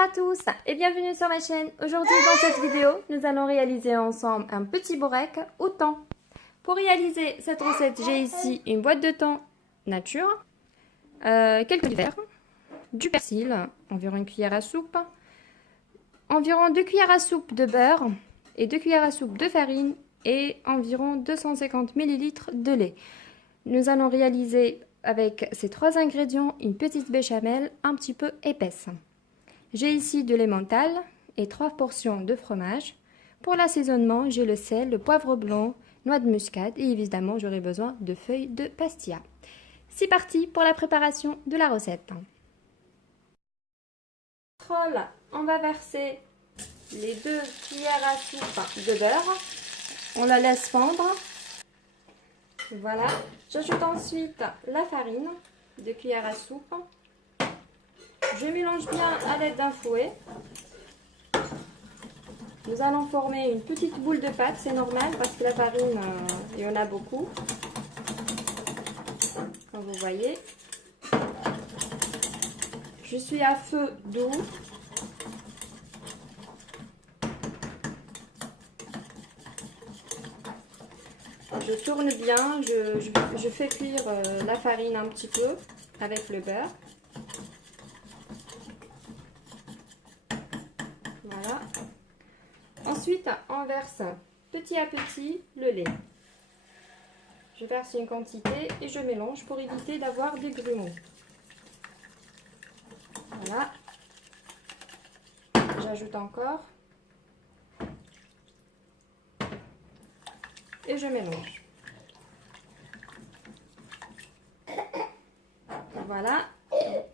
à tous et bienvenue sur ma chaîne. Aujourd'hui dans cette vidéo, nous allons réaliser ensemble un petit burek au thon. Pour réaliser cette recette, j'ai ici une boîte de thon nature, quelques verres, du persil, environ une cuillère à soupe, environ 2 cuillères à soupe de beurre et 2 cuillères à soupe de farine et environ 250 ml de lait. Nous allons réaliser avec ces 3 ingrédients une petite béchamel un petit peu épaisse. J'ai ici de l'emmental et 3 portions de fromage. Pour l'assaisonnement, j'ai le sel, le poivre blanc, noix de muscade et évidemment j'aurai besoin de feuilles de pastilla. C'est parti pour la préparation de la recette. On va verser les 2 cuillères à soupe de beurre. On la laisse fondre. Voilà. J'ajoute ensuite la farine, 2 cuillères à soupe. Je mélange bien à l'aide d'un fouet. Nous allons former une petite boule de pâte, c'est normal parce que la farine, il y en a beaucoup. Comme vous voyez. Je suis à feu doux. Je tourne bien, je fais cuire la farine un petit peu avec le beurre. Voilà. Ensuite, on verse petit à petit le lait. Je verse une quantité et je mélange pour éviter d'avoir des grumeaux. Voilà. J'ajoute encore. Et je mélange. Voilà.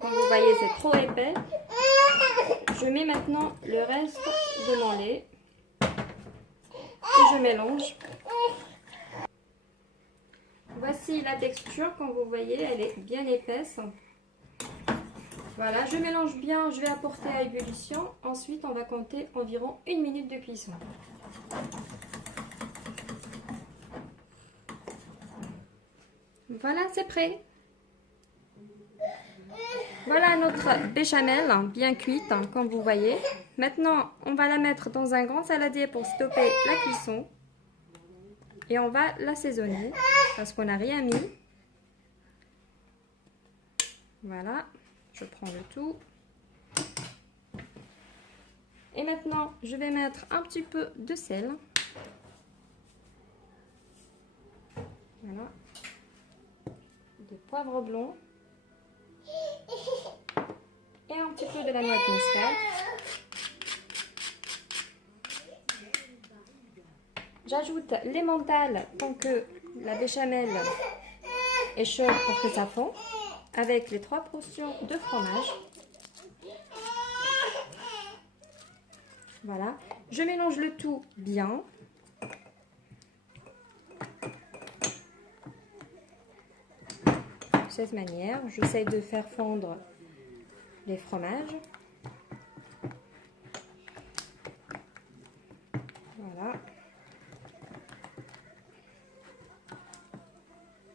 Comme vous voyez, c'est trop épais. Je mets maintenant le reste de mon lait. Et je mélange. Voici la texture, comme vous voyez, elle est bien épaisse. Voilà, je mélange bien, je vais apporter à ébullition. Ensuite, on va compter environ 1 minute de cuisson. Voilà, c'est prêt. Voilà notre béchamel bien cuite, comme vous voyez. Maintenant, on va la mettre dans un grand saladier pour stopper la cuisson. Et on va l'assaisonner parce qu'on n'a rien mis. Voilà, je prends le tout. Et maintenant, je vais mettre un petit peu de sel. Voilà. De poivre blanc. Et un petit peu de la noix de muscade. J'ajoute l'emmental tant que la béchamel est chaude pour que ça fond, avec les 3 portions de fromage. Voilà, je mélange le tout bien. De cette manière, j'essaie de faire fondre les fromages. Voilà.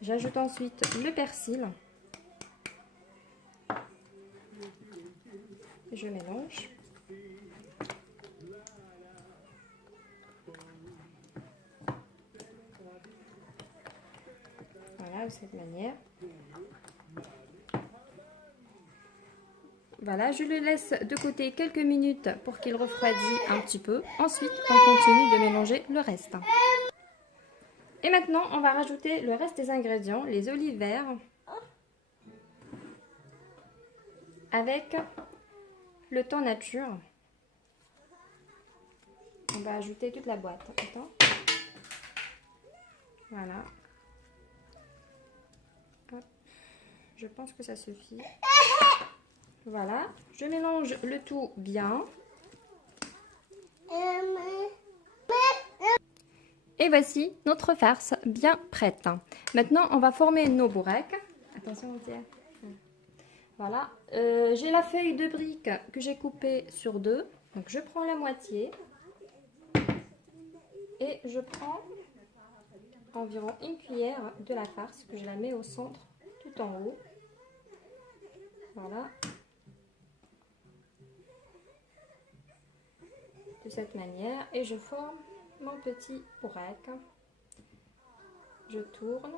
J'ajoute ensuite le persil. Je mélange. Voilà, de cette manière. Voilà, je le laisse de côté quelques minutes pour qu'il refroidisse un petit peu. Ensuite, on continue de mélanger le reste. Et maintenant, on va rajouter le reste des ingrédients, les olives verts, avec le thon nature. On va ajouter toute la boîte. Attends. Voilà. Hop. Je pense que ça suffit. Voilà. Je mélange le tout bien. Et voici notre farce bien prête. Maintenant, on va former nos bureks. Attention, tiens. Voilà. J'ai la feuille de brique que j'ai coupée sur 2. Donc, je prends la moitié. Et je prends environ 1 cuillère de la farce que je la mets au centre, tout en haut. Voilà. de cette manière et je forme mon petit bourrec. Je tourne.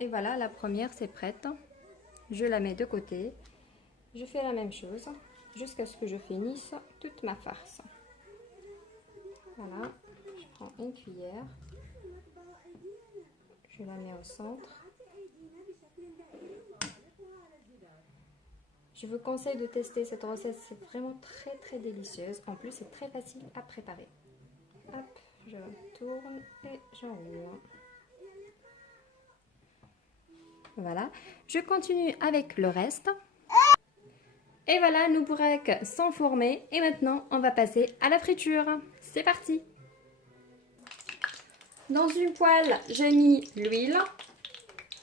Et voilà, la première c'est prête. Je la mets de côté. Je fais la même chose jusqu'à ce que je finisse toute ma farce. Voilà, je prends une cuillère. Je la mets au centre. Je vous conseille de tester cette recette, c'est vraiment très délicieuse. En plus, c'est très facile à préparer. Hop, je tourne et j'enroule. Voilà, je continue avec le reste. Et voilà, nos bourrecs sont formés. Et maintenant, on va passer à la friture. C'est parti! Dans une poêle, j'ai mis l'huile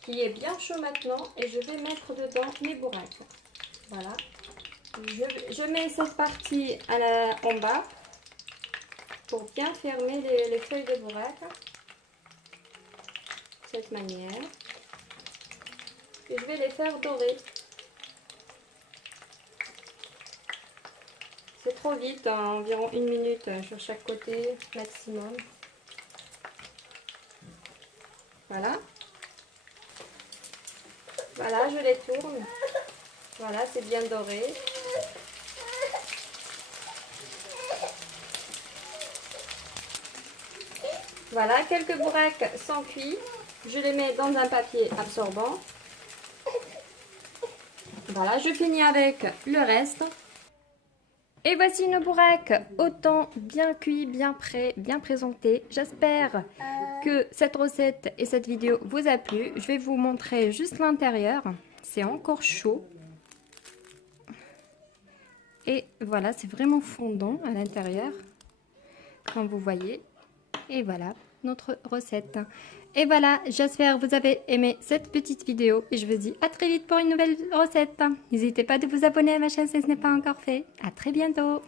qui est bien chaud maintenant et je vais mettre dedans mes bourrecs. Voilà, je mets cette partie en bas pour bien fermer les feuilles de bourrec, de cette manière. Et je vais les faire dorer. C'est trop vite, environ 1 minute sur chaque côté maximum. Voilà. Voilà, je les tourne. Voilà, c'est bien doré. Voilà, quelques bourrecs sont cuits. Je les mets dans un papier absorbant. Voilà, je finis avec le reste. Et voici nos bourrecs au thon bien cuits, bien prêts, bien présentés. J'espère que cette recette et cette vidéo vous a plu. Je vais vous montrer juste l'intérieur. C'est encore chaud. Et voilà, c'est vraiment fondant à l'intérieur, comme vous voyez. Et voilà notre recette. Et voilà, j'espère que vous avez aimé cette petite vidéo. Et je vous dis à très vite pour une nouvelle recette. N'hésitez pas de vous abonner à ma chaîne si ce n'est pas encore fait. À très bientôt.